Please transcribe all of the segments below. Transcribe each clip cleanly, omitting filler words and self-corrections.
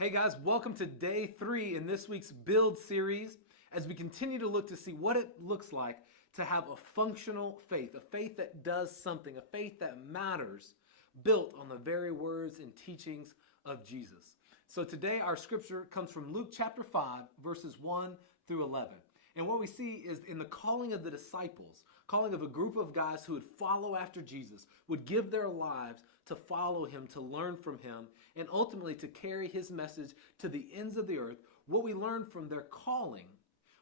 Hey guys, welcome to day 3 in this week's Build series as we continue to look to see what it looks like to have a functional faith, a faith that does something, a faith that matters, built on the very words and teachings of Jesus. So today our scripture comes from Luke chapter 5, verses 1 through 11. And what we see is in the calling of the disciples, calling of a group of guys who would follow after Jesus, would give their lives to follow him, to learn from him, and ultimately to carry his message to the ends of the earth. What we learned from their calling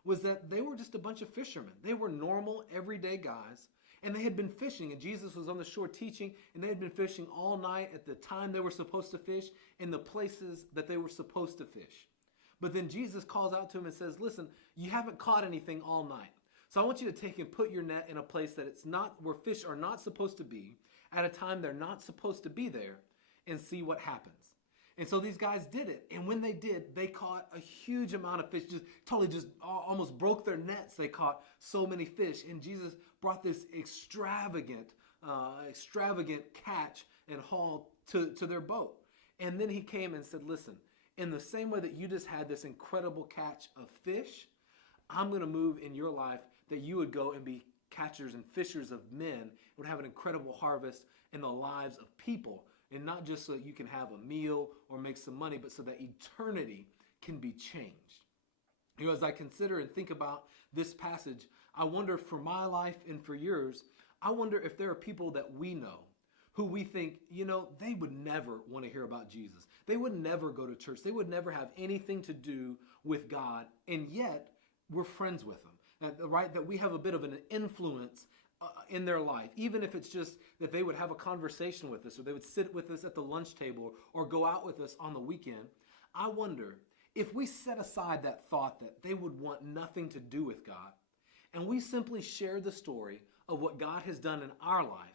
was that they were just a bunch of fishermen. They were normal, everyday guys, and they had been fishing, and Jesus was on the shore teaching, and they had been fishing all night at the time they were supposed to fish, in the places that they were supposed to fish. But then Jesus calls out to him and says, listen, you haven't caught anything all night. So I want you to take and put your net in a place that it's not, where fish are not supposed to be, at a time they're not supposed to be there, and see what happens. And so these guys did it. And when they did, they caught a huge amount of fish, just almost broke their nets. They caught so many fish. And Jesus brought this extravagant catch and haul to their boat. And then he came and said, listen, in the same way that you just had this incredible catch of fish, I'm going to move in your life that you would go and be catchers and fishers of men, would have an incredible harvest in the lives of people. And not just so that you can have a meal or make some money, but so that eternity can be changed. You know, as I consider and think about this passage, I wonder for my life and for yours, I wonder if there are people that we know who we think, you know, they would never want to hear about Jesus. They would never go to church. They would never have anything to do with God. And yet, we're friends with them, right? That we have a bit of an influence in their life, even if it's just that they would have a conversation with us, or they would sit with us at the lunch table, or go out with us on the weekend. I wonder if we set aside that thought that they would want nothing to do with God, and we simply share the story of what God has done in our life,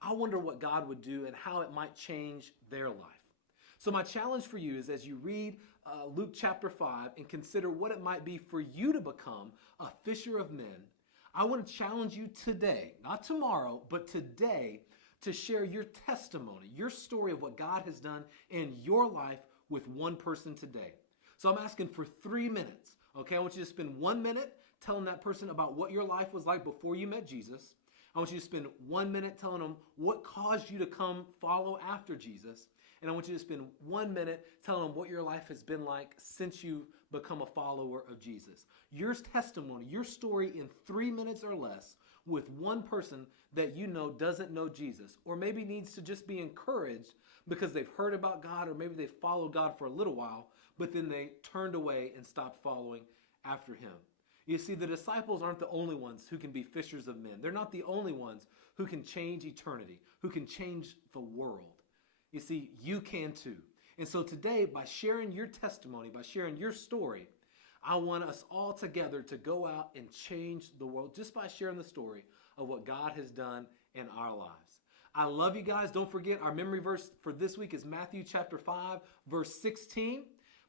I wonder what God would do and how it might change their life. So my challenge for you is, as you read Luke chapter 5 and consider what it might be for you to become a fisher of men, I want to challenge you today, not tomorrow, but today, to share your testimony, your story of what God has done in your life with one person today. So I'm asking for 3 minutes, okay? I want you to spend 1 minute telling that person about what your life was like before you met Jesus. I want you to spend 1 minute telling them what caused you to come follow after Jesus. And I want you to spend 1 minute telling them what your life has been like since you've become a follower of Jesus. Your testimony, your story in 3 minutes or less with one person that you know doesn't know Jesus, or maybe needs to just be encouraged because they've heard about God, or maybe they've followed God for a little while, but then they turned away and stopped following after him. You see, the disciples aren't the only ones who can be fishers of men. They're not the only ones who can change eternity, who can change the world. You see, you can too. And so today, by sharing your testimony, by sharing your story, I want us all together to go out and change the world just by sharing the story of what God has done in our lives. I love you guys. Don't forget, our memory verse for this week is Matthew chapter 5, verse 16.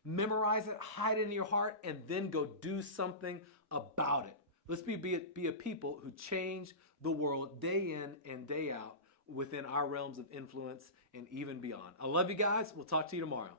Memorize it, hide it in your heart, and then go do something about it. Let's be a people who change the world day in and day out within our realms of influence and even beyond. I love you guys. We'll talk to you tomorrow.